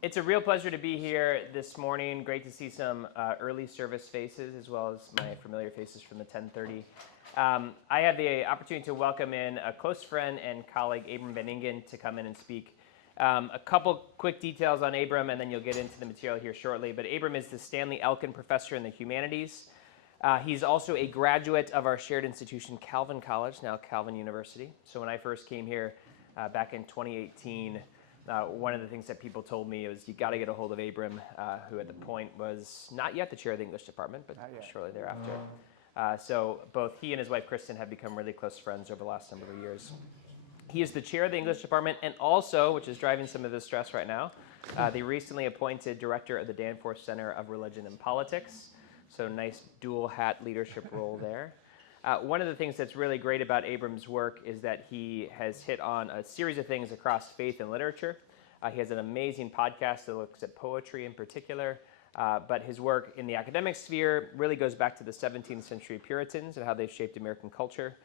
It's a real pleasure to be here this morning. Great to see some early service faces as well as my familiar faces from the 10:30. I had the opportunity to welcome in a close friend and colleague, Abram Van Engen, to come in and speak. A couple quick details on Abram, and then you'll get into the material here shortly. But Abram is the Stanley Elkin Professor in the Humanities. He's also a graduate of our shared institution, Calvin College, now Calvin University. So when I first came here back in 2018, one of the things that people told me was you got to get a hold of Abram, who at the point was not yet the chair of the English department, but shortly thereafter. So both he and his wife, Kristen, have become really close friends over the last number of years. He is the chair of the English department and also, which is driving some of the stress right now, the recently appointed director of the Danforth Center of Religion and Politics. So nice dual hat leadership role there. One of the things that's really great about Abram's work is that he has hit on a series of things across faith and literature. He has an amazing podcast that looks at poetry in particular, but his work in the academic sphere really goes back to the 17th century Puritans and how they've shaped American culture.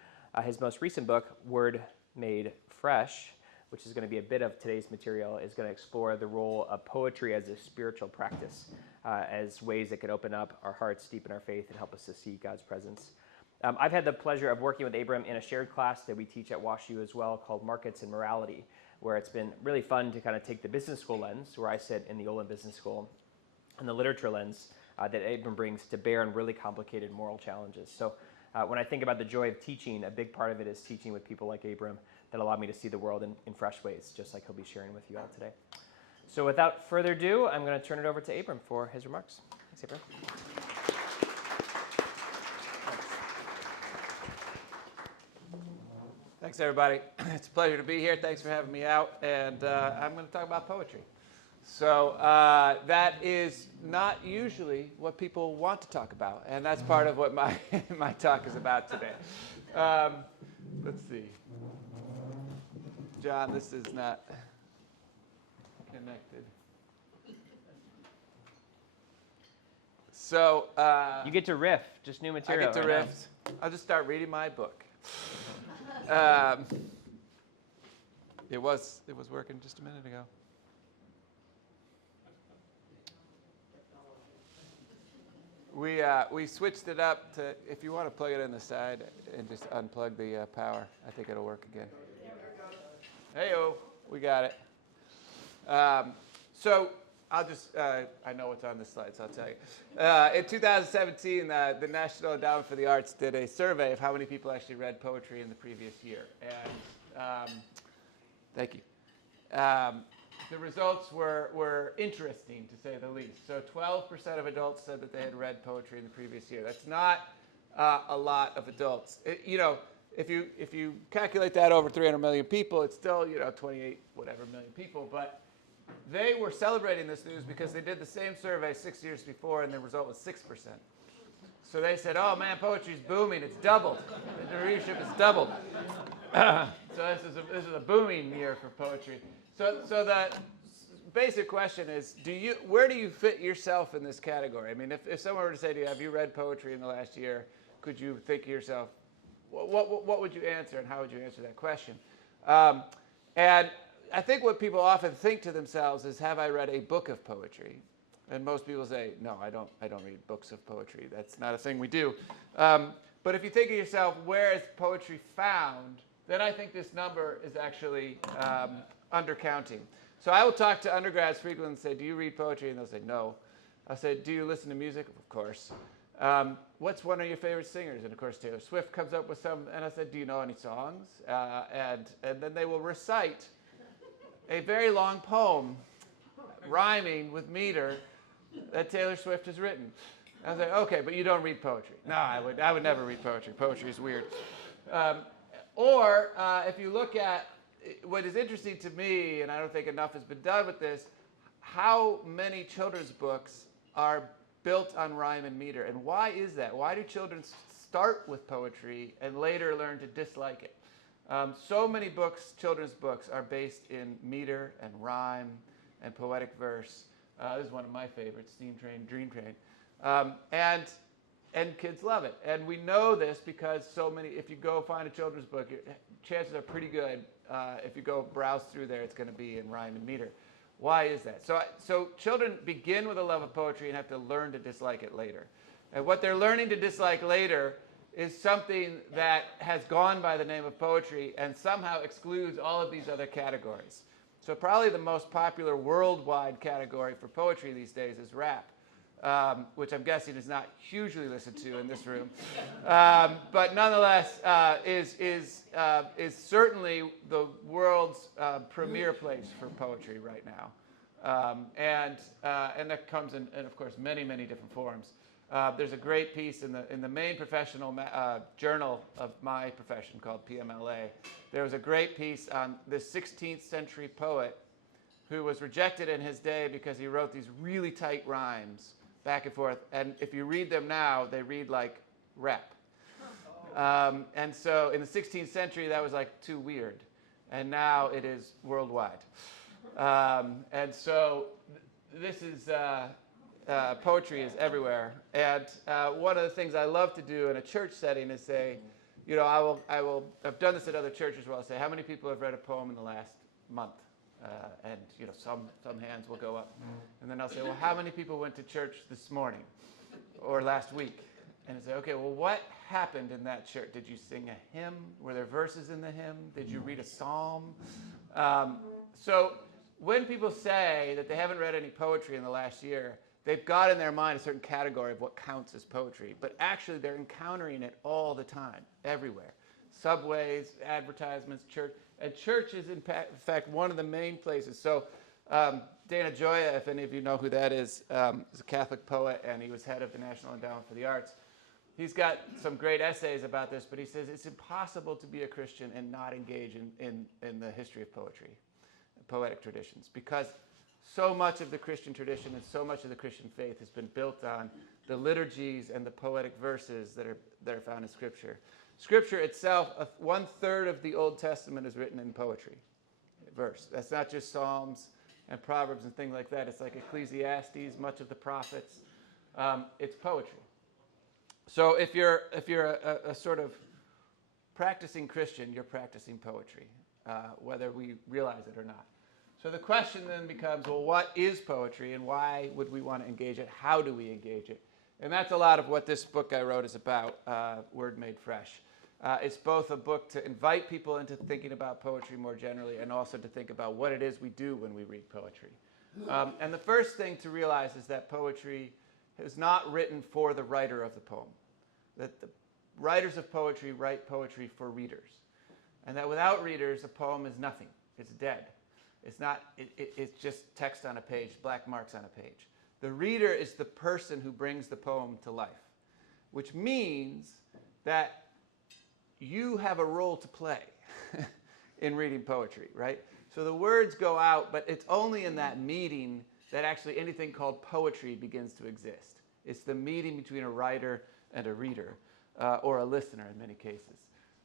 His most recent book, Word Made Fresh, which is going to be a bit of today's material, is going to explore the role of poetry as a spiritual practice, as ways that can open up our hearts, deepen our faith, and help us to see God's presence. I've had the pleasure of working with Abram in a shared class that we teach at WashU as well called Markets and Morality, where it's been really fun to kind of take the business school lens, where I sit in the Olin Business School, and the literature lens that Abram brings to bear on really complicated moral challenges. So when I think about the joy of teaching, a big part of it is teaching with people like Abram that allow me to see the world in fresh ways, just like he'll be sharing with you all today. So without further ado, I'm going to turn it over to Abram for his remarks. Thanks, Abram. Thanks, everybody. It's a pleasure to be here. Thanks for having me out. And I'm going to talk about poetry. So that is not usually what people want to talk about. And that's part of what my, my talk is about today. Let's see. John, this is not connected. So you get to riff, just new material. I get to riff. I'll just start reading my book. It was working just a minute ago. We switched it up to, if you want to plug it in the side and just unplug the power, I think it'll work again. Hey-o, we got it. So I'll just, I know what's on this slide, so I'll tell you. In 2017, the National Endowment for the Arts did a survey of how many people actually read poetry in the previous year. And thank you. The results were interesting, to say the least. So 12% of adults said that they had read poetry in the previous year. That's not a lot of adults. If you calculate that over 300 million people, it's still 28 whatever million people. But they were celebrating this news because they did the same survey 6 years before, and the result was 6%. So they said, "Oh man, poetry's booming. It's doubled. The readership has doubled." So this is a booming year for poetry. So the basic question is, where do you fit yourself in this category? I mean, if someone were to say to you, "Have you read poetry in the last year?" Could you think to yourself, what would you answer, and how would you answer that question? And I think what people often think to themselves is, have I read a book of poetry? And most people say, no, I don't read books of poetry. That's not a thing we do. But if you think of yourself, where is poetry found, then I think this number is actually undercounting. So I will talk to undergrads frequently and say, do you read poetry? And they'll say, no. I'll say, do you listen to music? Of course. What's one of your favorite singers? And of course, Taylor Swift comes up with some. And I said, do you know any songs? And then they will recite a very long poem rhyming with meter that Taylor Swift has written. I was like, okay, but you don't read poetry. No, I would never read poetry. Poetry is weird. Or if you look at what is interesting to me, and I don't think enough has been done with this, how many children's books are built on rhyme and meter, and why is that? Why do children start with poetry and later learn to dislike it? So many books, children's books, are based in meter and rhyme and poetic verse. This is one of my favorites, Steam Train, Dream Train. And kids love it. And we know this because so many, if you go find a children's book, chances are pretty good, if you go browse through there, it's going to be in rhyme and meter. Why is that? So children begin with a love of poetry and have to learn to dislike it later. And what they're learning to dislike later is something that has gone by the name of poetry and somehow excludes all of these other categories. So probably the most popular worldwide category for poetry these days is rap, which I'm guessing is not hugely listened to in this room, but nonetheless is certainly the world's premier place for poetry right now, and that comes in of course many different forms. There's a great piece in the main professional journal of my profession called PMLA. There was a great piece on this 16th century poet who was rejected in his day because he wrote these really tight rhymes back and forth. And if you read them now, they read like rap. And so in the 16th century, that was like too weird. And now it is worldwide. And so this is... poetry is everywhere, and one of the things I love to do in a church setting is say, you know, I've done this at other churches where I'll say, how many people have read a poem in the last month? And you know, some hands will go up, and then I'll say, well, how many people went to church this morning or last week? And I say, okay, well, what happened in that church? Did you sing a hymn? Were there verses in the hymn? Did you read a psalm? So when people say that they haven't read any poetry in the last year, they've got in their mind a certain category of what counts as poetry, but actually they're encountering it all the time, everywhere. Subways, advertisements, church. And church is, in fact, one of the main places. So Dana Gioia, if any of you know who that is a Catholic poet, and he was head of the National Endowment for the Arts. He's got some great essays about this, but he says it's impossible to be a Christian and not engage in the history of poetry, poetic traditions, because so much of the Christian tradition and so much of the Christian faith has been built on the liturgies and the poetic verses that are found in Scripture. Scripture itself, 1/3 of the Old Testament is written in poetry, verse. That's not just Psalms and Proverbs and things like that. It's like Ecclesiastes, much of the prophets. It's poetry. So if you're a sort of practicing Christian, you're practicing poetry, whether we realize it or not. So the question then becomes, well, what is poetry and why would we want to engage it? How do we engage it? And that's a lot of what this book I wrote is about, Word Made Fresh. It's both a book to invite people into thinking about poetry more generally and also to think about what it is we do when we read poetry. And the first thing to realize is that poetry is not written for the writer of the poem. That the writers of poetry write poetry for readers. And that without readers, a poem is nothing. It's dead. It's not. It's just text on a page, black marks on a page. The reader is the person who brings the poem to life, which means that you have a role to play in reading poetry, right? So the words go out, but it's only in that meeting that actually anything called poetry begins to exist. It's the meeting between a writer and a reader, or a listener in many cases.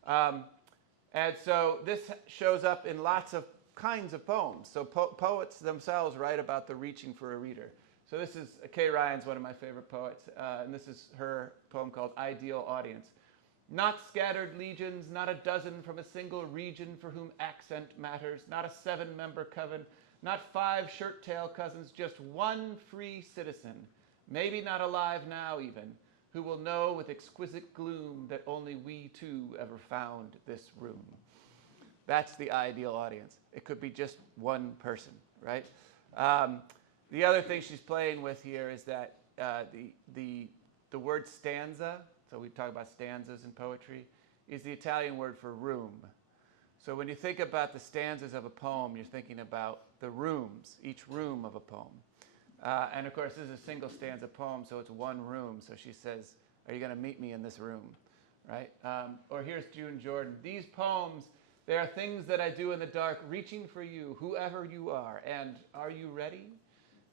And so this shows up in lots of kinds of poems. So poets themselves write about the reaching for a reader. So this is, Kay Ryan's one of my favorite poets, and this is her poem called Ideal Audience. Not scattered legions, not a dozen from a single region for whom accent matters, not a 7-member coven, not 5 shirt-tail cousins, just one free citizen, maybe not alive now even, who will know with exquisite gloom that only we two ever found this room. That's the ideal audience. It could be just one person, right? The other thing she's playing with here is that the word stanza, so we talk about stanzas in poetry, is the Italian word for room. So when you think about the stanzas of a poem, you're thinking about the rooms, each room of a poem. And of course, this is a single stanza poem, so it's one room. So she says, are you going to meet me in this room, right? Or here's June Jordan. These poems, they are things that I do in the dark, reaching for you, whoever you are. And are you ready?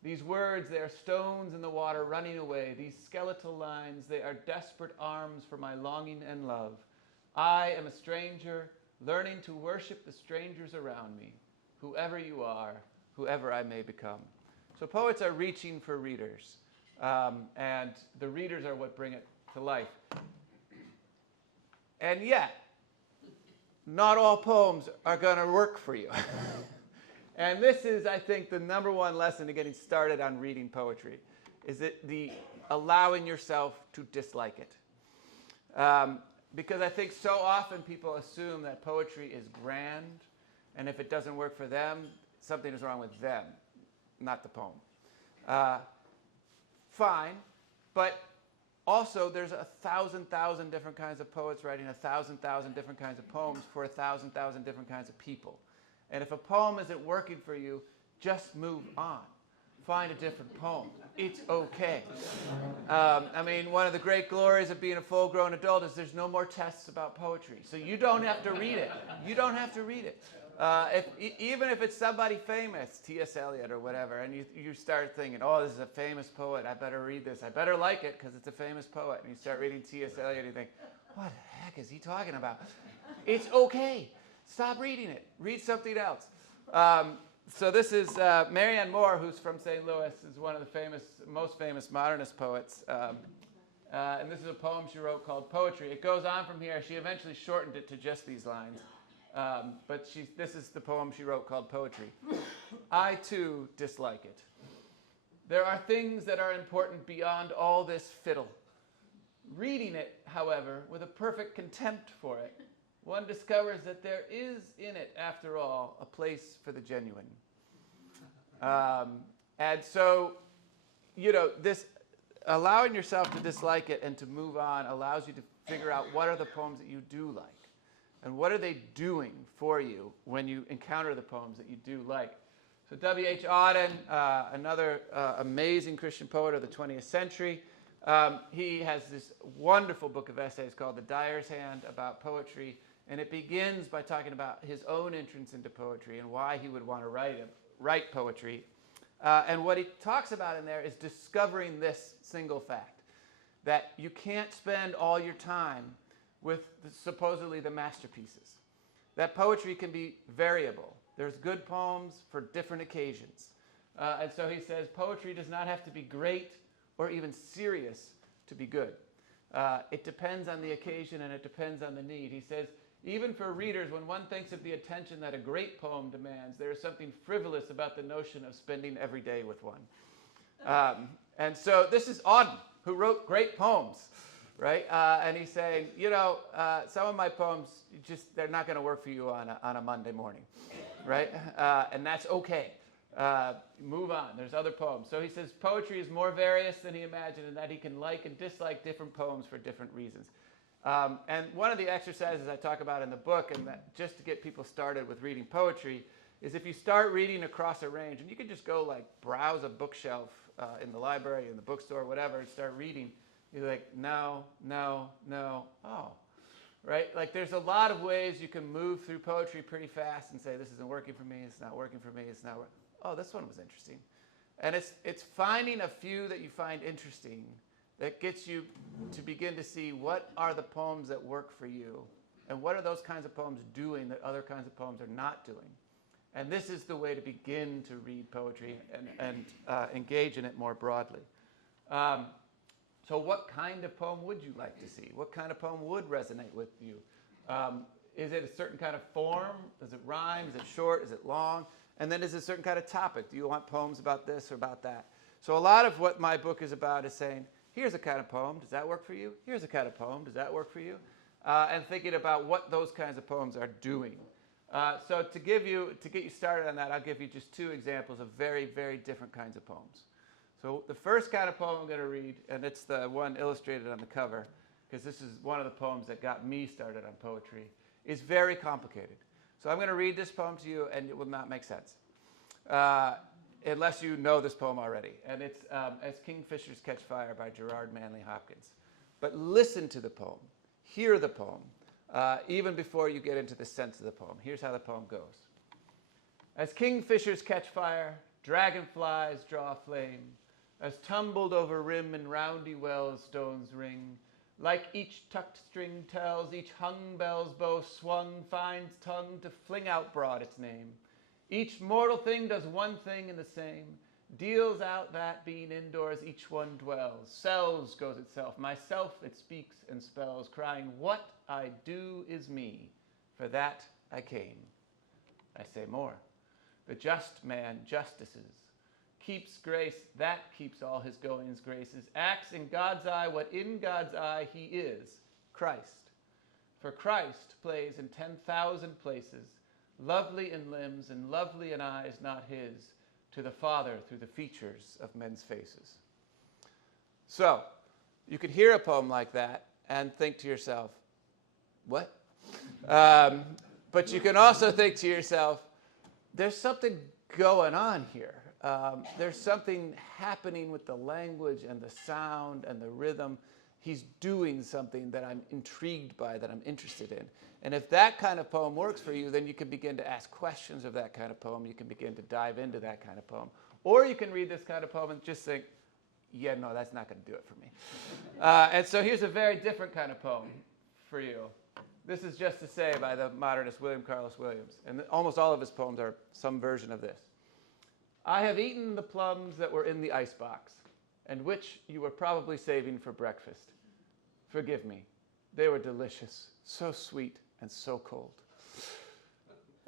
These words, they are stones in the water running away. These skeletal lines, they are desperate arms for my longing and love. I am a stranger, learning to worship the strangers around me, whoever you are, whoever I may become. So poets are reaching for readers, and the readers are what bring it to life. And yet, not all poems are going to work for you. And this is, I think, the number one lesson to getting started on reading poetry, is it the allowing yourself to dislike it. Because I think so often people assume that poetry is grand, and if it doesn't work for them, something is wrong with them, not the poem. Fine, but also there's 1,000 different kinds of poets writing 1,000 different kinds of poems for 1,000 different kinds of people. And if a poem isn't working for you, just move on. Find a different poem. It's okay. I mean, one of the great glories of being a full-grown adult is there's no more tests about poetry. So you don't have to read it. You don't have to read it. Even if it's somebody famous, T.S. Eliot or whatever, and you start thinking, oh, this is a famous poet, I better read this. I better like it because it's a famous poet. And you start reading T.S. Eliot and you think, what the heck is he talking about? It's okay. Stop reading it. Read something else. So this is Marianne Moore, who's from St. Louis, is one of the most famous modernist poets. And this is a poem she wrote called Poetry. It goes on from here. She eventually shortened it to just these lines. But this is the poem she wrote called Poetry. I, too, dislike it. There are things that are important beyond all this fiddle. Reading it, however, with a perfect contempt for it, one discovers that there is in it, after all, a place for the genuine. And so, this allowing yourself to dislike it and to move on allows you to figure out what are the poems that you do like. And what are they doing for you when you encounter the poems that you do like? So W.H. Auden, another amazing Christian poet of the 20th century, he has this wonderful book of essays called The Dyer's Hand about poetry. And it begins by talking about his own entrance into poetry and why he would want to write poetry. And what he talks about in there is discovering this single fact, that you can't spend all your time with supposedly the masterpieces. That poetry can be variable. There's good poems for different occasions. And so he says poetry does not have to be great or even serious to be good. It depends on the occasion and it depends on the need. He says, even for readers, when one thinks of the attention that a great poem demands, there is something frivolous about the notion of spending every day with one. And so this is Auden, who wrote great poems, right? And he's saying, some of my poems, they're not going to work for you on a Monday morning, right? And that's okay. Move on. There's other poems. So he says poetry is more various than he imagined, and that he can like and dislike different poems for different reasons. And one of the exercises I talk about in the book, and that just to get people started with reading poetry, is if you start reading across a range, and you can just go browse a bookshelf in the library, in the bookstore, whatever, and start reading. You're like, no, oh, right? There's a lot of ways you can move through poetry pretty fast and say, this isn't working for me, it's not working for me, it's not working. Oh, this one was interesting. And it's finding a few that you find interesting that gets you to begin to see what are the poems that work for you and what are those kinds of poems doing that other kinds of poems are not doing. And this is the way to begin to read poetry and engage in it more broadly. So what kind of poem would you like to see? What kind of poem would resonate with you? Is it a certain kind of form? Does it rhyme? Is it short? Is it long? And then is it a certain kind of topic? Do you want poems about this or about that? So a lot of what my book is about is saying, here's a kind of poem. Does that work for you? Here's a kind of poem. Does that work for you? And thinking about what those kinds of poems are doing. So to get you started on that, I'll give you just two examples of very, very different kinds of poems. So the first kind of poem I'm going to read, and it's the one illustrated on the cover, because this is one of the poems that got me started on poetry, is very complicated. So I'm going to read this poem to you, and it will not make sense. Unless you know this poem already. And it's As Kingfishers Catch Fire by Gerard Manley Hopkins. But listen to the poem. Hear the poem, even before you get into the sense of the poem. Here's how the poem goes. As kingfishers catch fire, dragonflies draw flame, as tumbled over rim and roundy wells stones ring, like each tucked string tells, each hung bell's bow swung finds tongue to fling out broad its name. Each mortal thing does one thing and the same, deals out that being indoors each one dwells. Selves goes itself, myself it speaks and spells, crying, what I do is me, for that I came. I say more. The just man justices. Keeps grace, that keeps all his goings graces. Acts in God's eye what in God's eye he is, Christ. For Christ plays in 10,000 places, lovely in limbs and lovely in eyes not his, to the Father through the features of men's faces. So, you could hear a poem like that and think to yourself, what? But you can also think to yourself, there's something going on here. There's something happening with the language and the sound and the rhythm. He's doing something that I'm intrigued by, that I'm interested in. And if that kind of poem works for you, then you can begin to ask questions of that kind of poem. You can begin to dive into that kind of poem. Or you can read this kind of poem and just think, yeah, no, that's not going to do it for me. And so here's a very different kind of poem for you. This is Just to Say by the modernist William Carlos Williams. And almost all of his poems are some version of this. I have eaten the plums that were in the icebox, and which you were probably saving for breakfast. Forgive me. They were delicious, so sweet and so cold.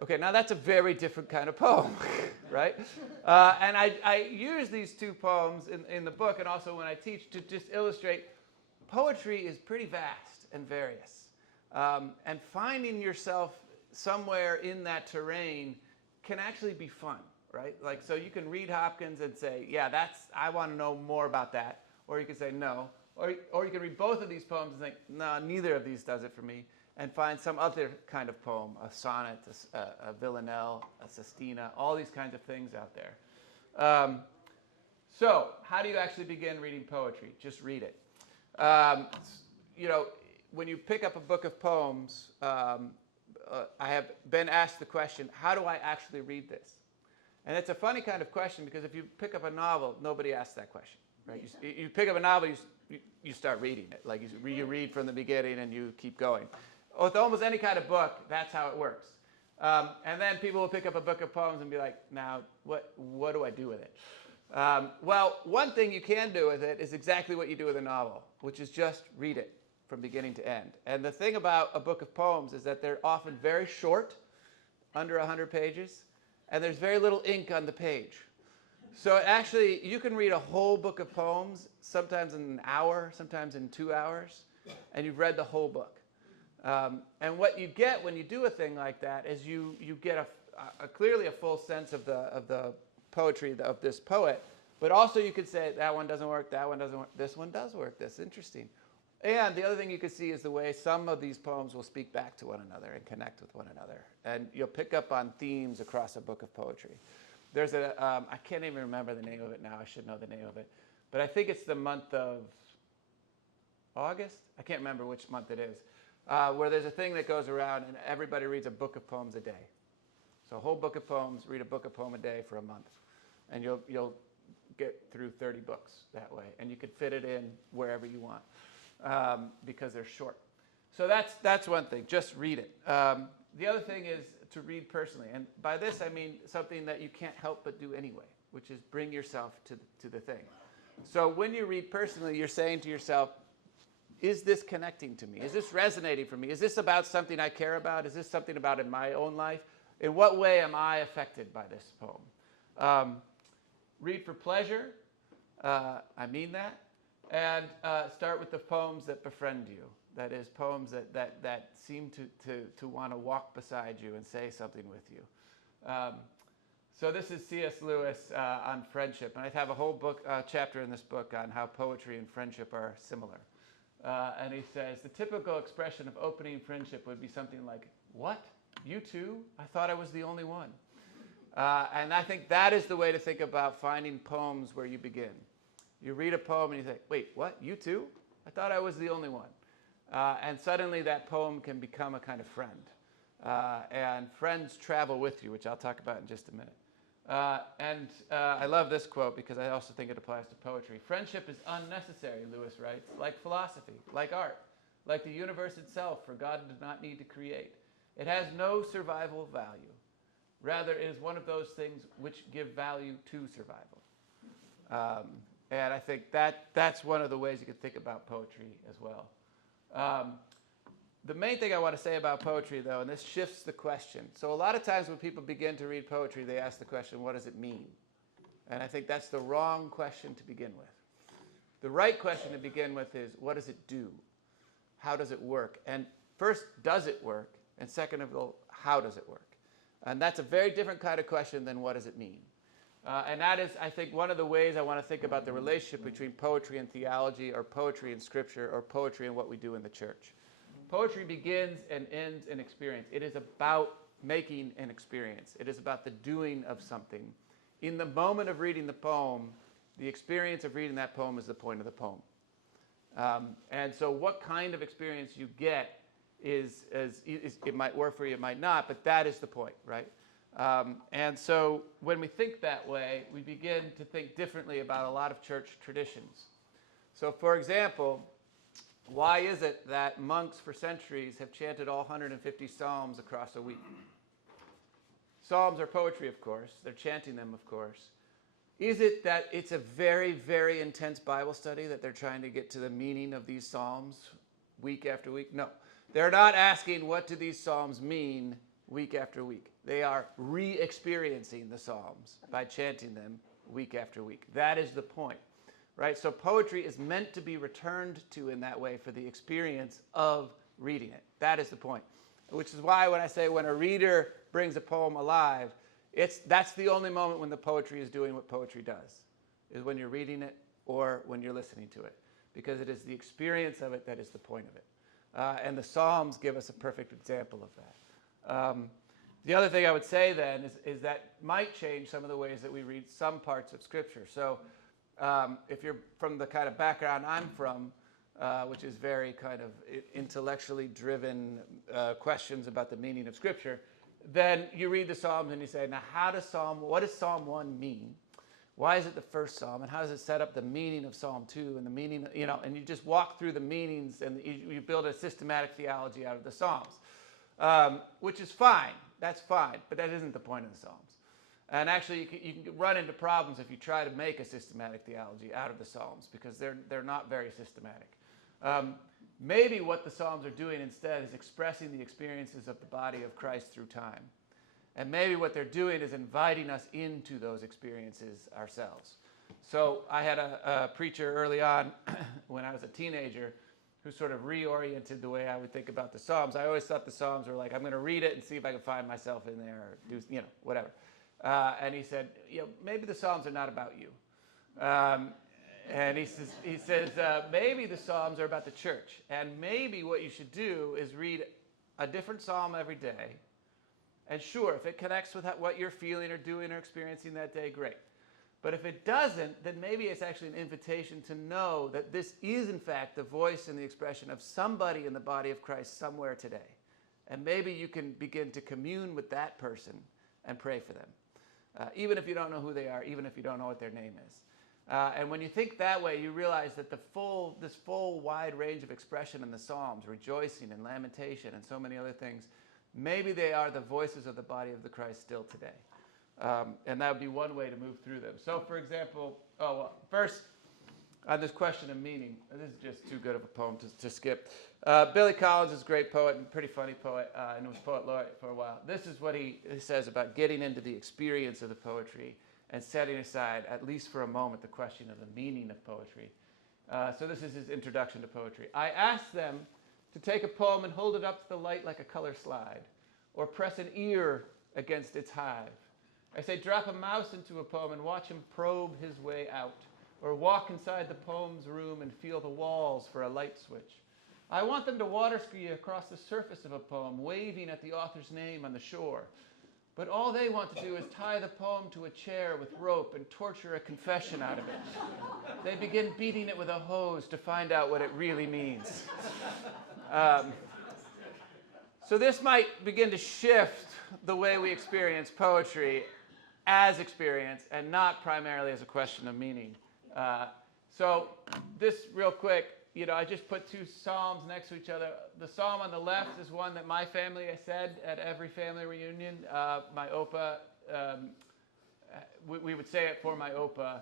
Okay, now that's a very different kind of poem, right? And I use these two poems in the book and also when I teach to just illustrate poetry is pretty vast and various. And finding yourself somewhere in that terrain can actually be fun, right? Like, so you can read Hopkins and say, yeah, I want to know more about that. Or you can say no. Or you can read both of these poems and think, no, neither of these does it for me. And find some other kind of poem, a sonnet, a villanelle, a sestina, all these kinds of things out there. So how do you actually begin reading poetry? Just read it. When you pick up a book of poems, I have been asked the question, how do I actually read this? And it's a funny kind of question because if you pick up a novel, nobody asks that question, right? You pick up a novel, you start reading it. Like you read from the beginning and you keep going. With almost any kind of book, that's how it works. And then people will pick up a book of poems and be like, now, what do I do with it? Well, one thing you can do with it is exactly what you do with a novel, which is just read it from beginning to end. And the thing about a book of poems is that they're often very short, under 100 pages, and there's very little ink on the page. So actually, you can read a whole book of poems, sometimes in an hour, sometimes in 2 hours, and you've read the whole book. And what you get when you do a thing like that is you get clearly a full sense of the poetry of this poet, but also you could say, that one doesn't work, that one doesn't work, this one does work, that's interesting. And the other thing you can see is the way some of these poems will speak back to one another and connect with one another. And you'll pick up on themes across a book of poetry. There's I can't even remember the name of it now. I should know the name of it. But I think it's the month of August. I can't remember which month it is. Where there's a thing that goes around and everybody reads a book of poems a day. So a whole book of poems, read a book of poem a day for a month. And you'll get through 30 books that way. And you could fit it in wherever you want. Because they're short. So that's one thing. Just read it. The other thing is to read personally. And by this, I mean something that you can't help but do anyway, which is bring yourself to the thing. So when you read personally, you're saying to yourself, is this connecting to me? Is this resonating for me? Is this about something I care about? Is this something about in my own life? In what way am I affected by this poem? Read for pleasure. I mean that. And start with the poems that befriend you. That is, poems that seem to want to walk beside you and say something with you. So this is C.S. Lewis on friendship. And I have a whole book chapter in this book on how poetry and friendship are similar. And he says, the typical expression of opening friendship would be something like, what? You too? I thought I was the only one. And I think that is the way to think about finding poems where you begin. You read a poem and you think, wait, what? You too? I thought I was the only one. And suddenly that poem can become a kind of friend. And friends travel with you, which I'll talk about in just a minute. I love this quote because I also think it applies to poetry. Friendship is unnecessary, Lewis writes, like philosophy, like art, like the universe itself, for God did not need to create. It has no survival value. Rather, it is one of those things which give value to survival. And I think that's one of the ways you can think about poetry as well. The main thing I want to say about poetry, though, and this shifts the question. So a lot of times when people begin to read poetry, they ask the question, what does it mean? And I think that's the wrong question to begin with. The right question to begin with is, what does it do? How does it work? And first, does it work? And second of all, how does it work? And that's a very different kind of question than what does it mean? And that is, I think, one of the ways I want to think about the relationship between poetry and theology, or poetry and scripture, or poetry and what we do in the church. Poetry begins and ends in experience. It is about making an experience. It is about the doing of something. In the moment of reading the poem, the experience of reading that poem is the point of the poem. And so what kind of experience you get is it might work for you, it might not, but that is the point, right? And so when we think that way, we begin to think differently about a lot of church traditions. So for example, why is it that monks for centuries have chanted all 150 psalms across a week? Psalms are poetry, of course. They're chanting them, of course. Is it that it's a very, very intense Bible study that they're trying to get to the meaning of these psalms week after week? No. They're not asking what do these psalms mean week after week. They are re-experiencing the psalms by chanting them week after week. That is the point. Right? So poetry is meant to be returned to in that way for the experience of reading it. That is the point. Which is why when I say when a reader brings a poem alive, that's the only moment when the poetry is doing what poetry does, is when you're reading it or when you're listening to it. Because it is the experience of it that is the point of it. And the Psalms give us a perfect example of that. The other thing I would say then is that might change some of the ways that we read some parts of Scripture. So if you're from the kind of background I'm from, which is very kind of intellectually driven questions about the meaning of Scripture, then you read the Psalms and you say, now what does Psalm 1 mean? Why is it the first Psalm? And how does it set up the meaning of Psalm 2 and the meaning, and you just walk through the meanings and you build a systematic theology out of the Psalms, which is fine. That's fine, but that isn't the point of the Psalms. And actually, you can run into problems if you try to make a systematic theology out of the Psalms, because they're not very systematic. Maybe what the Psalms are doing instead is expressing the experiences of the body of Christ through time. And maybe what they're doing is inviting us into those experiences ourselves. So I had a preacher early on when I was a teenager who sort of reoriented the way I would think about the Psalms. I always thought the Psalms were like, I'm going to read it and see if I can find myself in there, or do, whatever. And he said, maybe the Psalms are not about you. And he says, maybe the Psalms are about the church. And maybe what you should do is read a different Psalm every day. And sure, if it connects with what you're feeling or doing or experiencing that day, great. But if it doesn't, then maybe it's actually an invitation to know that this is, in fact, the voice and the expression of somebody in the body of Christ somewhere today. And maybe you can begin to commune with that person and pray for them. Even if you don't know who they are, even if you don't know what their name is. And when you think that way, you realize that this full wide range of expression in the Psalms, rejoicing and lamentation and so many other things, maybe they are the voices of the body of the Christ still today. And that would be one way to move through them. So, for example, first, on this question of meaning, this is just too good of a poem to skip. Billy Collins is a great poet and pretty funny poet, and was poet laureate for a while. This is what he says about getting into the experience of the poetry and setting aside, at least for a moment, the question of the meaning of poetry. So this is his introduction to poetry. I asked them to take a poem and hold it up to the light like a color slide, or press an ear against its hive. I say drop a mouse into a poem and watch him probe his way out, or walk inside the poem's room and feel the walls for a light switch. I want them to water ski across the surface of a poem, waving at the author's name on the shore. But all they want to do is tie the poem to a chair with rope and torture a confession out of it. They begin beating it with a hose to find out what it really means. So this might begin to shift the way we experience poetry as experience and not primarily as a question of meaning. So this real quick, I just put two Psalms next to each other. The Psalm on the left is one that my family has said at every family reunion. My Opa, we would say it for my Opa.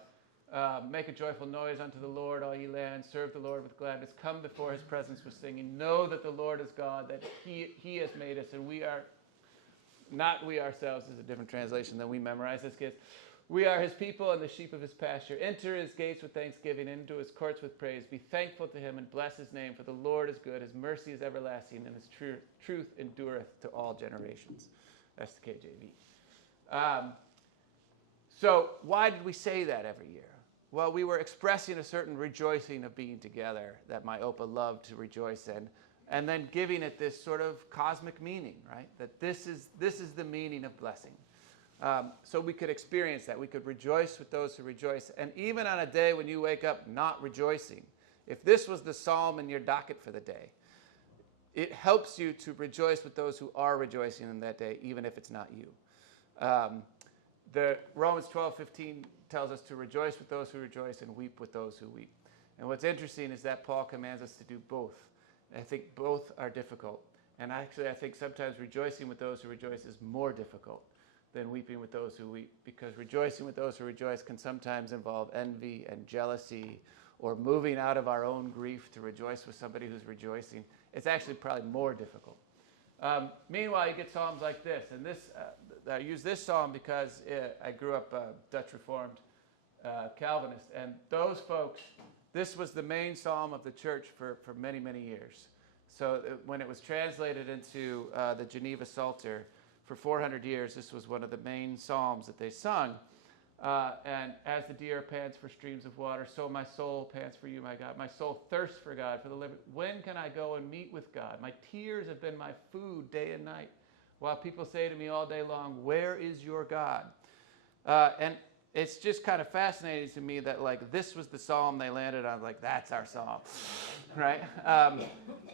Make a joyful noise unto the Lord, all ye lands. Serve the Lord with gladness. Come before his presence with singing. Know that the Lord is God, that he has made us, and we are, not we ourselves is a different translation than we memorize as kids. We are his people and the sheep of his pasture. Enter his gates with thanksgiving, into his courts with praise. Be thankful to him and bless his name, for the Lord is good. His mercy is everlasting, and his truth endureth to all generations. That's the KJV. So why did we say that every year? Well, we were expressing a certain rejoicing of being together that my Opa loved to rejoice in, and then giving it this sort of cosmic meaning, right? That this is the meaning of blessing. So we could experience that. We could rejoice with those who rejoice. And even on a day when you wake up not rejoicing, if this was the psalm in your docket for the day, it helps you to rejoice with those who are rejoicing in that day, even if it's not you. The Romans 12:15 tells us to rejoice with those who rejoice and weep with those who weep. And what's interesting is that Paul commands us to do both. I think both are difficult. And actually, I think sometimes rejoicing with those who rejoice is more difficult than weeping with those who weep, because rejoicing with those who rejoice can sometimes involve envy and jealousy, or moving out of our own grief to rejoice with somebody who's rejoicing. It's actually probably more difficult. Meanwhile, you get psalms like this, and this I use this psalm because I grew up Dutch Reformed Calvinist, and those folks, this was the main psalm of the church for many, many years. So when it was translated into the Geneva Psalter for 400 years, this was one of the main psalms that they sung. And as the deer pants for streams of water, so my soul pants for you, my God. My soul thirsts for God, for the living. When can I go and meet with God? My tears have been my food day and night, while people say to me all day long, where is your God? And it's just kind of fascinating to me that, like, this was the psalm they landed on. Like, that's our psalm, right?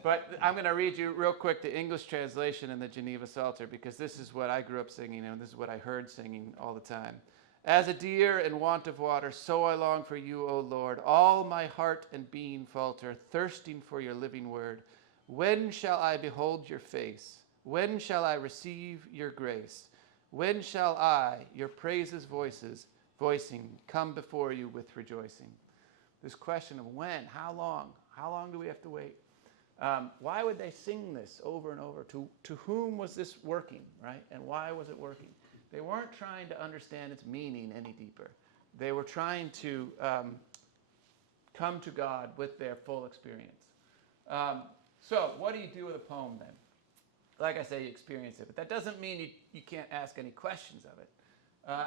But I'm going to read you real quick the English translation in the Geneva Psalter, because this is what I grew up singing, and this is what I heard singing all the time. As a deer in want of water, so I long for you, O Lord. All my heart and being falter, thirsting for your living word. When shall I behold your face? When shall I receive your grace? When shall I, your praises voicing, come before you with rejoicing? This question of when, how long do we have to wait? Why would they sing this over and over? To whom was this working, right? And why was it working? They weren't trying to understand its meaning any deeper. They were trying to come to God with their full experience. So what do you do with a poem then? Like I say, you experience it, but that doesn't mean you can't ask any questions of it.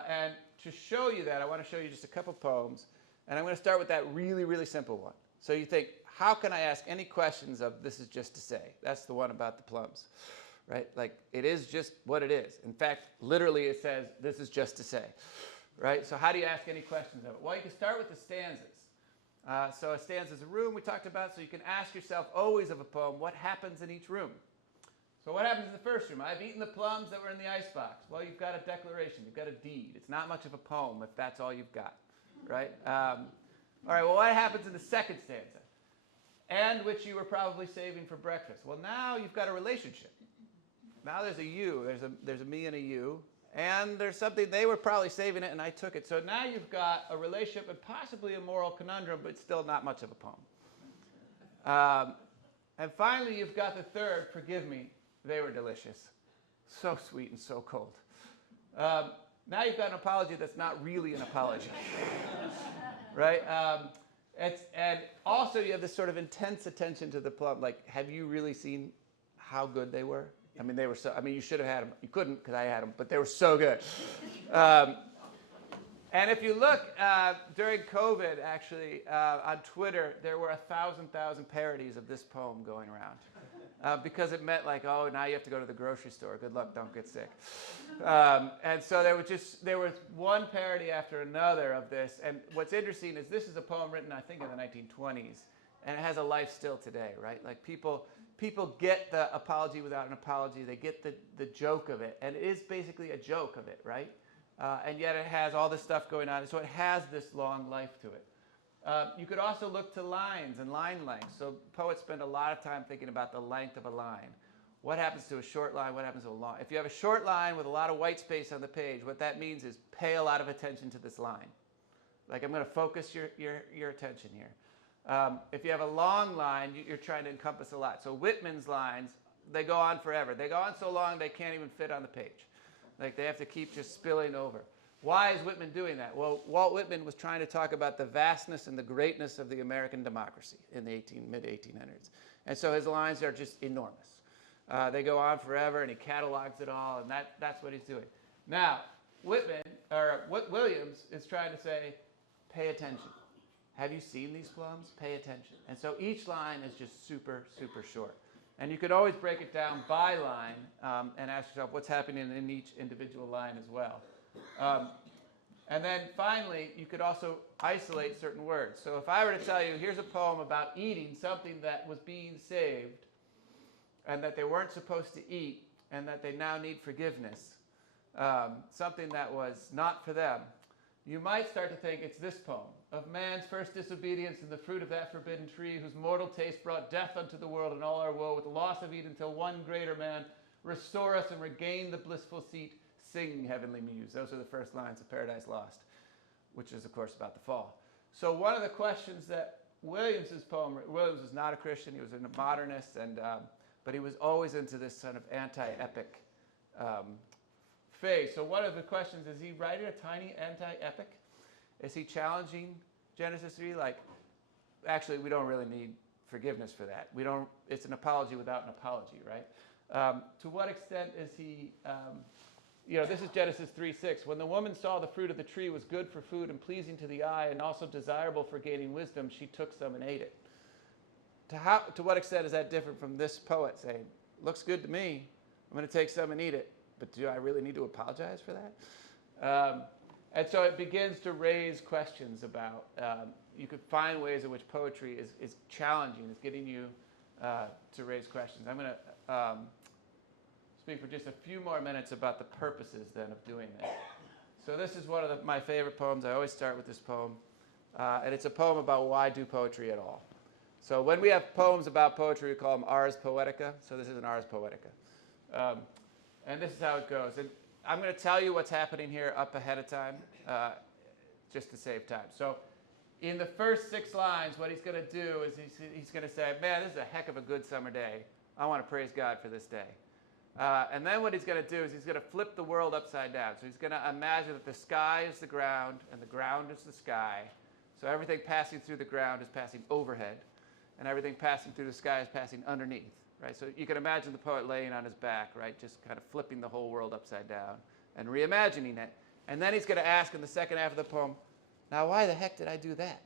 And to show you that, I want to show you just a couple poems, and I'm going to start with that really, really simple one. So you think, how can I ask any questions of this is just to say? That's the one about the plums. Right? Like, it is just what it is. In fact, literally it says, this is just to say. Right? So how do you ask any questions of it? Well, you can start with the stanzas. So a stanza is a room we talked about, so you can ask yourself always of a poem, what happens in each room? So what happens in the first room? I've eaten the plums that were in the icebox. Well, you've got a declaration. You've got a deed. It's not much of a poem if that's all you've got. Right? All right, well, what happens in the second stanza? And which you were probably saving for breakfast. Well, now you've got a relationship. Now there's a you, there's a me and a you, and there's something, they were probably saving it and I took it. So now you've got a relationship and possibly a moral conundrum, but still not much of a poem. And finally, you've got the third, forgive me, they were delicious. So sweet and so cold. Now you've got an apology that's not really an apology. Right? And also you have this sort of intense attention to the plum, like, have you really seen how good they were? I mean, they were so, I mean, you should have had them. You couldn't because I had them, but they were so good. And if you look, during COVID, actually, on Twitter, there were 1,000 parodies of this poem going around. Because it meant like, oh, now you have to go to the grocery store. Good luck, don't get sick. And so there was one parody after another of this. And what's interesting is this is a poem written, I think, in the 1920s. And it has a life still today, right? Like people get the apology without an apology. They get the joke of it. And it is basically a joke of it, right? And yet it has all this stuff going on. And so it has this long life to it. You could also look to lines and line length. So poets spend a lot of time thinking about the length of a line. What happens to a short line? What happens to a long? If you have a short line with a lot of white space on the page, what that means is pay a lot of attention to this line. Like, I'm going to focus your attention here. If you have a long line, you're trying to encompass a lot. So Whitman's lines, they go on forever. They go on so long they can't even fit on the page. Like, they have to keep just spilling over. Why is Whitman doing that? Well, Walt Whitman was trying to talk about the vastness and the greatness of the American democracy in the mid-1800s. And so his lines are just enormous. They go on forever, and he catalogs it all, and that's what he's doing. Now, Williams is trying to say, pay attention. Have you seen these poems? Pay attention. And so each line is just super, super short. And you could always break it down by line and ask yourself what's happening in each individual line as well. And then finally, you could also isolate certain words. So if I were to tell you, here's a poem about eating something that was being saved and that they weren't supposed to eat and that they now need forgiveness, something that was not for them, you might start to think it's this poem. Of man's first disobedience and the fruit of that forbidden tree, whose mortal taste brought death unto the world and all our woe, with the loss of Eden till one greater man restore us and regain the blissful seat. Sing, heavenly muse. Those are the first lines of Paradise Lost, which is, of course, about the fall. So one of the questions that Williams was not a Christian, he was a modernist, but he was always into this sort of anti-epic phase. So one of the questions, is he writing a tiny anti-epic? Is he challenging Genesis 3? Like, actually, we don't really need forgiveness for that. It's an apology without an apology, right? To what extent is he... this is Genesis 3:6. When the woman saw the fruit of the tree was good for food and pleasing to the eye and also desirable for gaining wisdom, she took some and ate it. To what extent is that different from this poet saying, looks good to me, I'm going to take some and eat it, but do I really need to apologize for that? And so it begins to raise questions about, you could find ways in which poetry is challenging, is getting you to raise questions. I'm going to speak for just a few more minutes about the purposes then of doing that. So this is one of my favorite poems. I always start with this poem. And it's a poem about why do poetry at all. So when we have poems about poetry, we call them Ars Poetica. So this is an Ars Poetica. And this is how it goes. And I'm going to tell you what's happening here up ahead of time, just to save time. So in the first 6 lines, what he's going to do is he's going to say, man, this is a heck of a good summer day. I want to praise God for this day. And then what he's going to do is he's going to flip the world upside down. So he's going to imagine that the sky is the ground and the ground is the sky. So everything passing through the ground is passing overhead, and everything passing through the sky is passing underneath. Right? So you can imagine the poet laying on his back, right, just kind of flipping the whole world upside down and reimagining it. And then he's going to ask in the second half of the poem, now why the heck did I do that?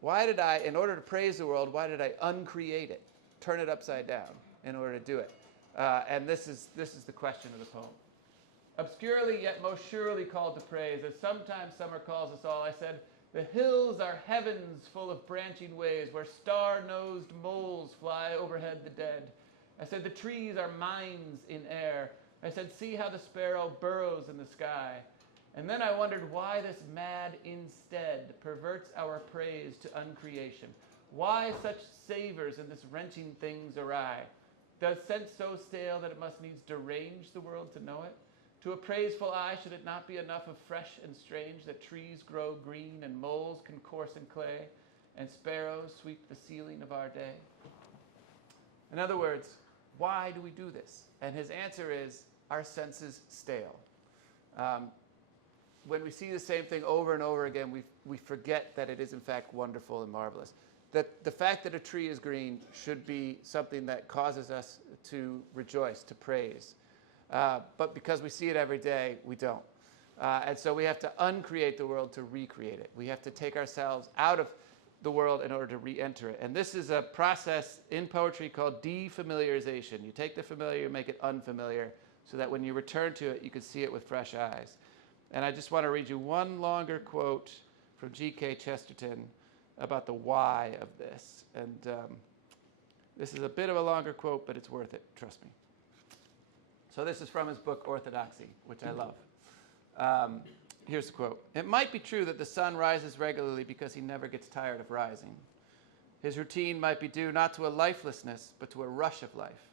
Why did I, in order to praise the world, why did I uncreate it, turn it upside down in order to do it? And this is the question of the poem. Obscurely yet most surely called to praise, as sometimes summer calls us all, I said, the hills are heavens full of branching ways, where star-nosed moles fly overhead the dead. I said, the trees are mines in air. I said, see how the sparrow burrows in the sky. And then I wondered why this mad instead perverts our praise to uncreation. Why such savors in this wrenching things awry? Does sense so stale that it must needs derange the world to know it? To a praiseful eye, should it not be enough of fresh and strange that trees grow green and moles concourse in clay and sparrows sweep the ceiling of our day? In other words, why do we do this? And his answer is, our senses stale. When we see the same thing over and over again, we forget that it is in fact wonderful and marvelous. That the fact that a tree is green should be something that causes us to rejoice, to praise. But because we see it every day, we don't. And so we have to uncreate the world to recreate it. We have to take ourselves out of the world in order to re-enter it. And this is a process in poetry called defamiliarization. You take the familiar, you make it unfamiliar, so that when you return to it, you can see it with fresh eyes. And I just want to read you one longer quote from G.K. Chesterton about the why of this. And this is a bit of a longer quote, but it's worth it, trust me. So this is from his book, Orthodoxy, which I love. Here's the quote. It might be true that the sun rises regularly because he never gets tired of rising. His routine might be due not to a lifelessness, but to a rush of life.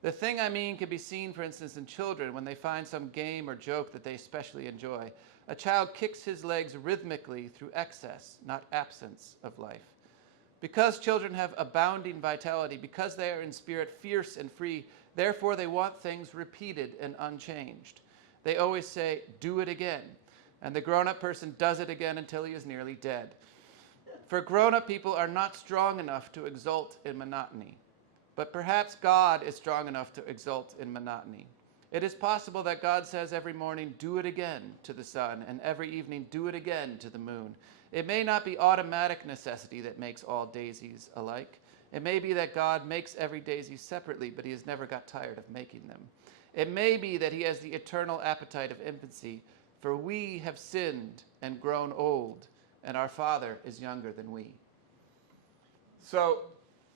The thing I mean can be seen, for instance, in children when they find some game or joke that they especially enjoy. A child kicks his legs rhythmically through excess, not absence of life. Because children have abounding vitality, because they are in spirit fierce and free, therefore they want things repeated and unchanged. They always say, do it again. And the grown-up person does it again until he is nearly dead. For grown-up people are not strong enough to exult in monotony. But perhaps God is strong enough to exult in monotony. It is possible that God says every morning, do it again to the sun, and every evening, do it again to the moon. It may not be automatic necessity that makes all daisies alike. It may be that God makes every daisy separately, but he has never got tired of making them. It may be that he has the eternal appetite of infancy, for we have sinned and grown old, and our Father is younger than we. So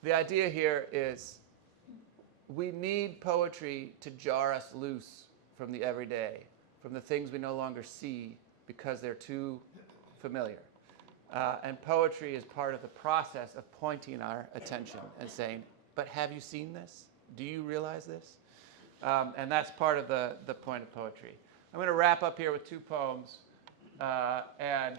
the idea here is we need poetry to jar us loose from the everyday, from the things we no longer see because they're too familiar. And poetry is part of the process of pointing our attention and saying, but have you seen this? Do you realize this? And that's part of the point of poetry. I'm going to wrap up here with two poems, and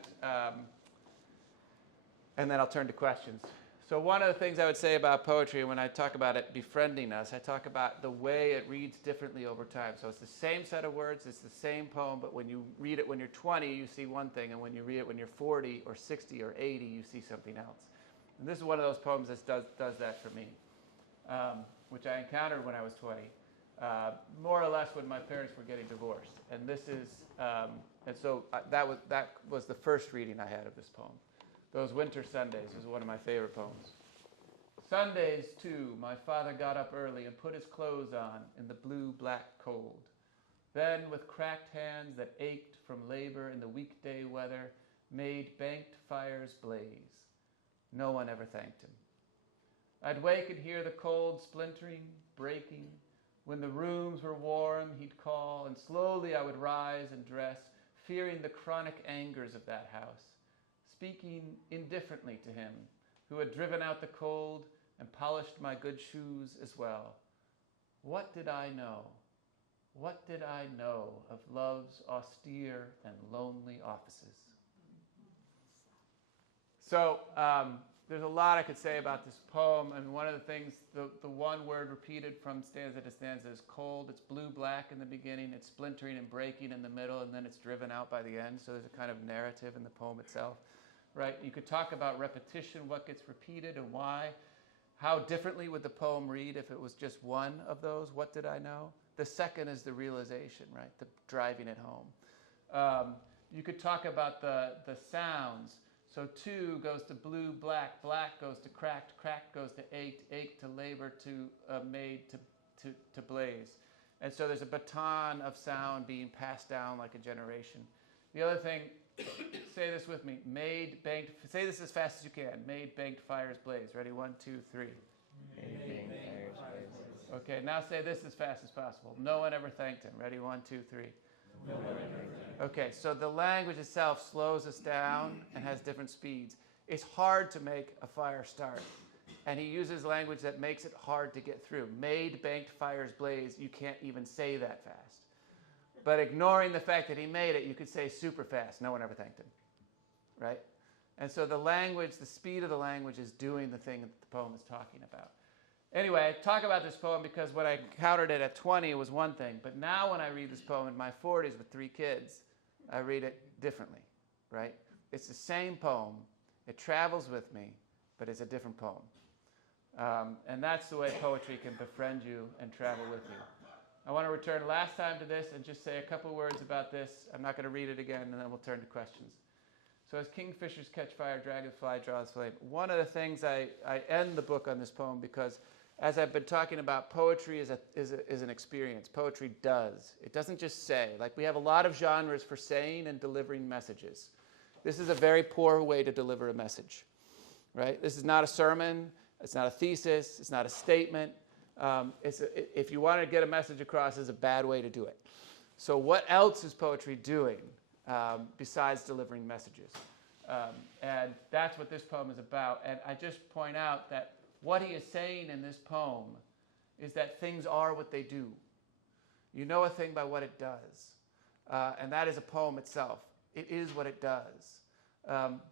then I'll turn to questions. So one of the things I would say about poetry, when I talk about it befriending us, I talk about the way it reads differently over time. So it's the same set of words, it's the same poem, but when you read it when you're 20, you see one thing, and when you read it when you're 40 or 60 or 80, you see something else. And this is one of those poems that does that for me, which I encountered when I was 20, more or less when my parents were getting divorced. And this is, that was the first reading I had of this poem. Those Winter Sundays is one of my favorite poems. Sundays, too, my father got up early and put his clothes on in the blue-black cold. Then, with cracked hands that ached from labor in the weekday weather, made banked fires blaze. No one ever thanked him. I'd wake and hear the cold splintering, breaking. When the rooms were warm, he'd call, and slowly I would rise and dress, fearing the chronic angers of that house, speaking indifferently to him, who had driven out the cold and polished my good shoes as well. What did I know? What did I know of love's austere and lonely offices? So there's a lot I could say about this poem, and one of the things, the one word repeated from stanza to stanza is cold. It's blue-black in the beginning, it's splintering and breaking in the middle, and then it's driven out by the end, so there's a kind of narrative in the poem itself. Right? You could talk about repetition, what gets repeated and why. How differently would the poem read if it was just one of those? What did I know? The second is the realization, right? The driving it home. You could talk about the sounds. So two goes to blue, black, black goes to cracked, cracked goes to ached to labor, to made, to blaze. And so there's a baton of sound being passed down like a generation. The other thing, say this with me. Made, banked, say this as fast as you can. Made, banked, fires blaze. Ready? 1, 2, 3. Made, banked, fires blaze. Okay, now say this as fast as possible. No one ever thanked him. Ready? 1, 2, 3. No one ever thanked him. Okay, so the language itself slows us down and has different speeds. It's hard to make a fire start. And he uses language that makes it hard to get through. Made, banked, fires blaze. You can't even say that fast. But ignoring the fact that he made it, you could say super fast. No one ever thanked him, right? And so the language, the speed of the language is doing the thing that the poem is talking about. Anyway, I talk about this poem because when I encountered it at 20, it was one thing. But now when I read this poem in my 40s with 3 kids, I read it differently, right? It's the same poem. It travels with me, but it's a different poem. And that's the way poetry can befriend you and travel with you. I want to return last time to this and just say a couple words about this. I'm not going to read it again, and then we'll turn to questions. So as kingfishers catch fire, dragonfly draws flame. One of the things I end the book on this poem because as I've been talking about, poetry is an experience. Poetry does. It doesn't just say. Like we have a lot of genres for saying and delivering messages. This is a very poor way to deliver a message, right? This is not a sermon. It's not a thesis. It's not a statement. If you want to get a message across, it's a bad way to do it. So what else is poetry doing besides delivering messages? And that's what this poem is about. And I just point out that what he is saying in this poem is that things are what they do. You know a thing by what it does. And that is a poem itself. It is what it does.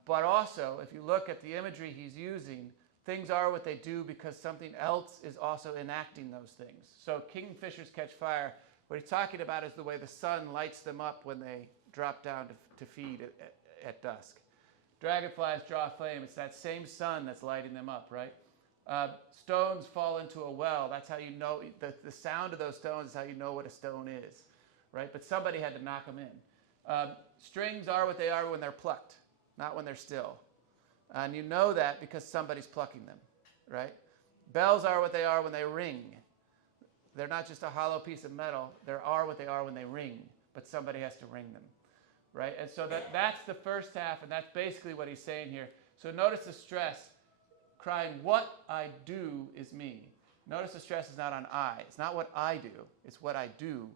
But also, if you look at the imagery he's using, things are what they do because something else is also enacting those things. So kingfishers catch fire. What he's talking about is the way the sun lights them up when they drop down to feed at dusk. Dragonflies draw flame. It's that same sun that's lighting them up, right? Stones fall into a well. That's how you know, the sound of those stones is how you know what a stone is, right? But somebody had to knock them in. Strings are what they are when they're plucked, not when they're still. And you know that because somebody's plucking them, right? Bells are what they are when they ring. They're not just a hollow piece of metal. They are what they are when they ring, but somebody has to ring them, right? And so that's the first half, and that's basically what he's saying here. So notice the stress, crying, what I do is me. Notice the stress is not on I. It's not what I do. It's what I do,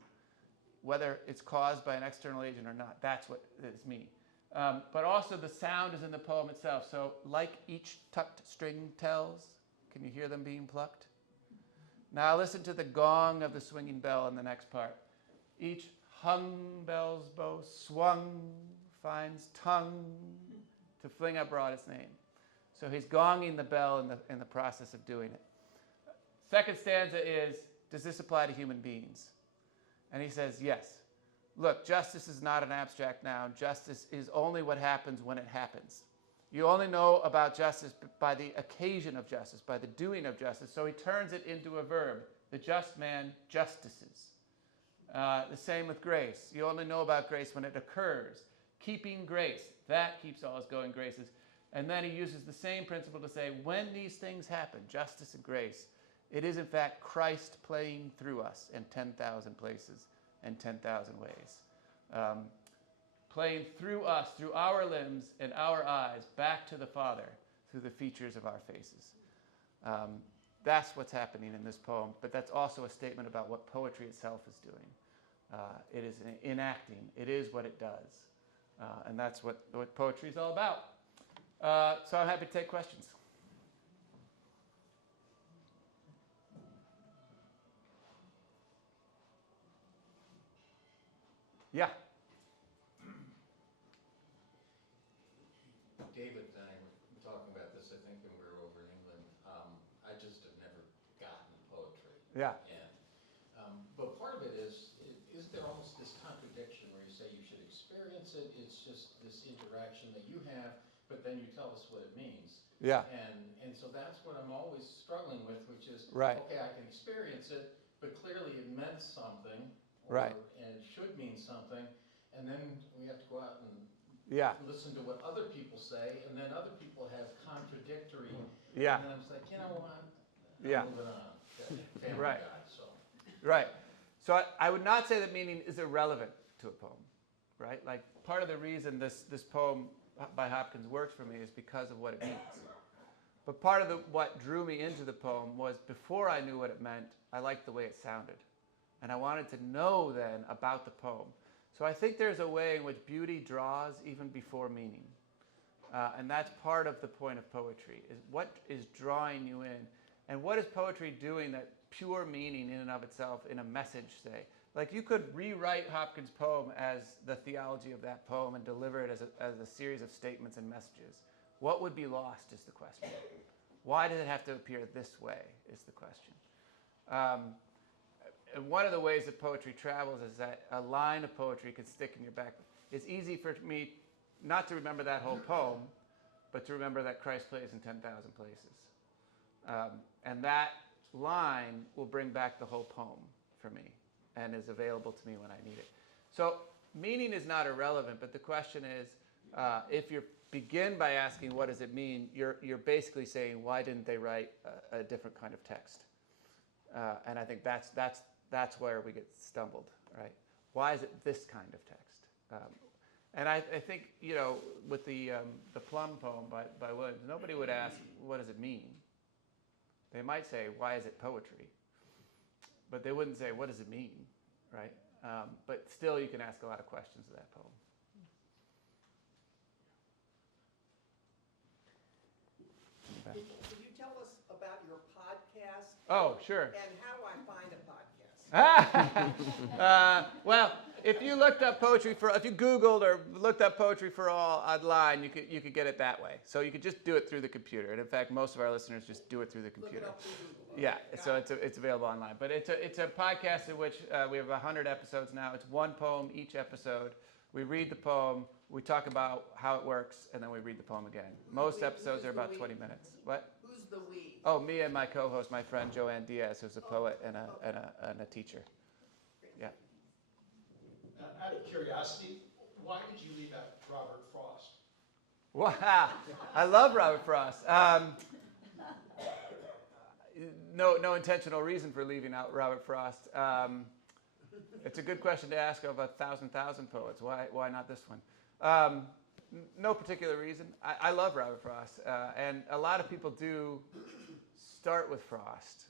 whether it's caused by an external agent or not. That's what is me. But also the sound is in the poem itself. So like each tucked string tells, can you hear them being plucked? Now listen to the gong of the swinging bell in the next part. Each hung bell's bow swung finds tongue to fling abroad its name. So he's gonging the bell in the process of doing it. Second stanza is, does this apply to human beings? And he says, yes. Look, justice is not an abstract noun. Justice is only what happens when it happens. You only know about justice by the occasion of justice, by the doing of justice. So he turns it into a verb. The just man justices. The same with grace. You only know about grace when it occurs. Keeping grace, that keeps all his going graces. And then he uses the same principle to say, when these things happen, justice and grace, it is in fact Christ playing through us in 10,000 places and 10,000 ways. Playing through us, through our limbs and our eyes, back to the Father through the features of our faces. That's what's happening in this poem, but that's also a statement about what poetry itself is doing. It is enacting. It is what it does. And that's what poetry is all about. So I'm happy to take questions. Yeah. David and I were talking about this, I think, when we were over in England. I just have never gotten poetry. Yeah. But part of it is there almost this contradiction where you say you should experience it, it's just this interaction that you have, but then you tell us what it means. Yeah. And so that's what I'm always struggling with, which is, right. Okay, I can experience it, but clearly it meant something. Right. And it should mean something. And then we have to go out and listen to what other people say, and then other people have contradictory. Yeah. And then I'm just like, you know what? Yeah. Moving on. Family Right. guy, so. Right. So I would not say that meaning is irrelevant to a poem, right? Like part of the reason this poem by Hopkins works for me is because of what it means. But part of what drew me into the poem was before I knew what it meant, I liked the way it sounded. And I wanted to know then about the poem. So I think there's a way in which beauty draws even before meaning. And that's part of the point of poetry, is what is drawing you in. And what is poetry doing that pure meaning in and of itself in a message, say? Like you could rewrite Hopkins' poem as the theology of that poem and deliver it as a series of statements and messages. What would be lost is the question. Why does it have to appear this way is the question. And one of the ways that poetry travels is that a line of poetry can stick in your back. It's easy for me not to remember that whole poem, but to remember that Christ plays in 10,000 places. And that line will bring back the whole poem for me and is available to me when I need it. So meaning is not irrelevant, but the question is, if you begin by asking what does it mean, you're basically saying why didn't they write a different kind of text? And I think that's where we get stumbled, right? Why is it this kind of text? And I think, with the Plum poem by Williams, nobody would ask, what does it mean? They might say, why is it poetry? But they wouldn't say, what does it mean, right? But still, you can ask a lot of questions of that poem. Can you tell us about your podcast? Oh, sure. And how I find a podcast? Well, if you looked up poetry for, if you Googled or looked up poetry for all online, you could get it that way. So you could just do it through the computer. And in fact, most of our listeners just do it through the computer. Look it up through Google. Yeah, so it's available online. But it's a podcast in which we have 100 episodes now. It's one poem each episode. We read the poem, we talk about how it works, and then we read the poem again. Most episodes are about 20 minutes. What? Who's the we? Oh, me and my co-host, my friend Joanne Diaz, who's a poet and a teacher. Yeah. Out of curiosity, why did you leave out Robert Frost? Wow, I love Robert Frost. No intentional reason for leaving out Robert Frost. It's a good question to ask of 1,000 poets. Why not this one? No particular reason. I love Robert Frost, and a lot of people do start with Frost.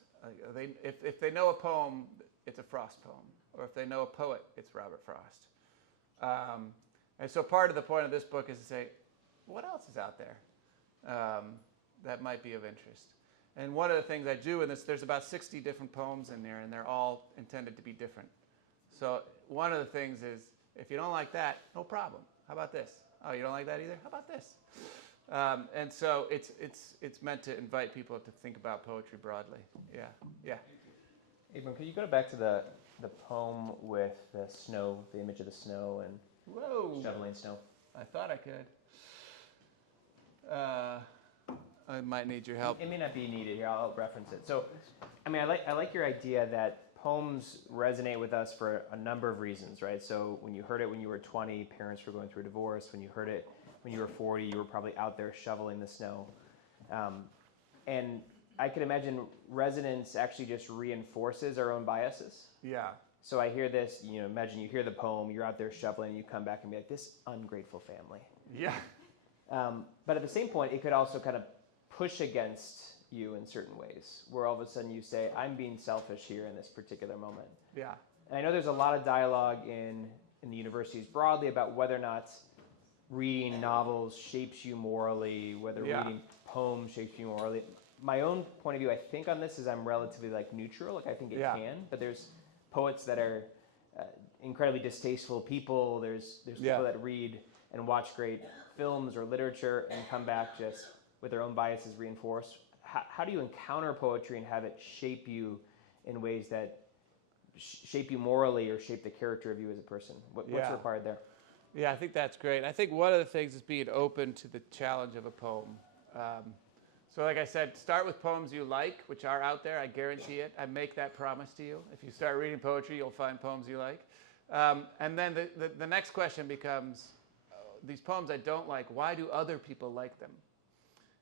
If they know a poem, it's a Frost poem, or if they know a poet, it's Robert Frost. And so part of the point of this book is to say, what else is out there that might be of interest? And one of the things I do in this, there's about 60 different poems in there, and they're all intended to be different. So one of the things is, if you don't like that, no problem. How about this? Oh, you don't like that either? How about this? And so it's meant to invite people to think about poetry broadly. Yeah. Abram, could you go back to the poem with the snow, the image of the snow and shoveling snow? I thought I could. I might need your help. It may not be needed here. I'll reference it. So, I mean, I like your idea that poems resonate with us for a number of reasons, right? So when you heard it when you were 20, parents were going through a divorce. When you heard it when you were 40, you were probably out there shoveling the snow. And I can imagine resonance actually just reinforces our own biases. Yeah. So I hear this, imagine you hear the poem, you're out there shoveling, and you come back and be like, this ungrateful family. Yeah. But at the same point, it could also kind of push against you in certain ways, where all of a sudden you say, I'm being selfish here in this particular moment. Yeah. And I know there's a lot of dialogue in the universities broadly about whether or not reading novels shapes you morally, whether reading poems shapes you morally. My own point of view, I think, on this is I'm relatively neutral. I think it can, but there's poets that are incredibly distasteful people. There's people that read and watch great films or literature and come back just with their own biases reinforced. How do you encounter poetry and have it shape you in ways that shape you morally or shape the character of you as a person? What's required there? Yeah, I think that's great. I think one of the things is being open to the challenge of a poem. So like I said, start with poems you like, which are out there. I guarantee it. I make that promise to you. If you start reading poetry, you'll find poems you like. And then the next question becomes, these poems I don't like, why do other people like them?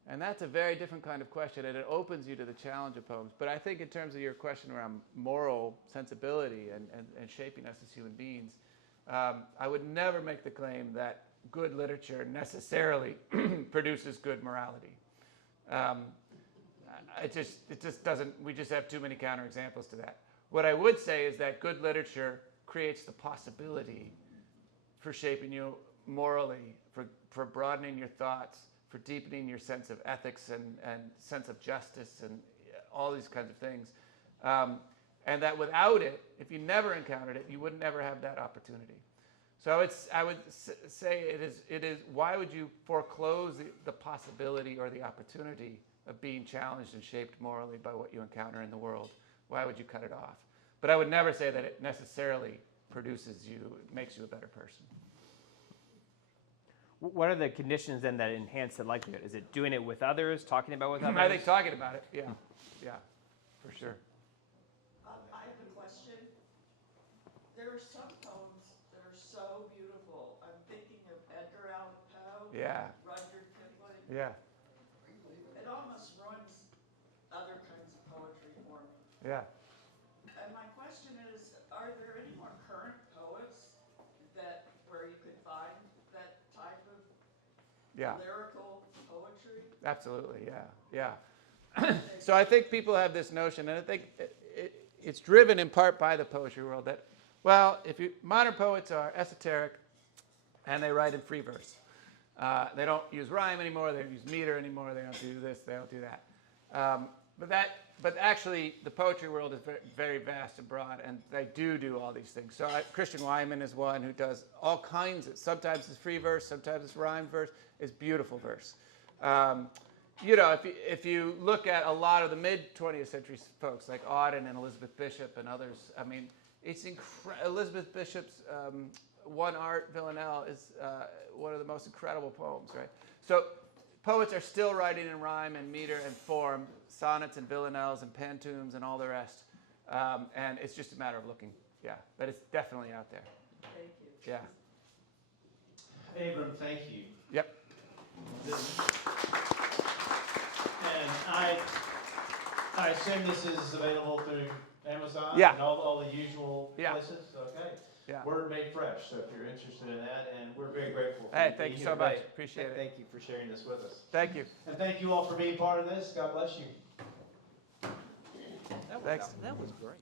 And that's a very different kind of question, and it opens you to the challenge of poems. But I think in terms of your question around moral sensibility and shaping us as human beings, I would never make the claim that good literature necessarily produces good morality. It just doesn't, we just have too many counterexamples to that. What I would say is that good literature creates the possibility for shaping you morally, for broadening your thoughts, for deepening your sense of ethics and sense of justice and all these kinds of things. And that without it, if you never encountered it, you would never have that opportunity. So I would say it is. Why would you foreclose the possibility or the opportunity of being challenged and shaped morally by what you encounter in the world? Why would you cut it off? But I would never say that it necessarily makes you a better person. What are the conditions then that enhance the likelihood? Is it doing it with others, talking about it with others? I think talking about it, yeah, for sure. I have a question. There are some poems that are so beautiful. I'm thinking of Edgar Allan Poe, Rudyard Kipling. Yeah. It almost ruins other kinds of poetry for me. Yeah. And my question is, are there any more current poets where you could find that type of lyrical poetry? Absolutely, yeah. So I think people have this notion, and I think it's driven in part by the poetry world that, modern poets are esoteric, and they write in free verse. They don't use rhyme anymore, they don't use meter anymore, they don't do this, they don't do that. But actually, the poetry world is very, very vast and broad, and they do all these things. So Christian Wyman is one who does all kinds of, sometimes it's free verse, sometimes it's rhyme verse. It's beautiful verse. If you look at a lot of the mid-20th century folks like Auden and Elizabeth Bishop and others, I mean, it's Elizabeth Bishop's One Art Villanelle is one of the most incredible poems, right? So poets are still writing in rhyme and meter and form, sonnets and villanelles and pantoums and all the rest. And it's just a matter of looking, but it's definitely out there. Thank you. Yeah. Abram, thank you. Yep. And I assume this is available through Amazon Yeah. and all the usual Yeah. places? Okay. Yeah. Word Made Fresh, so if you're interested in that, and we're very grateful for Hey, you thank being you so here much. today. Appreciate it. Thank you for sharing this with us. Thank you. And thank you all for being part of this. God bless you. Thanks. That was great.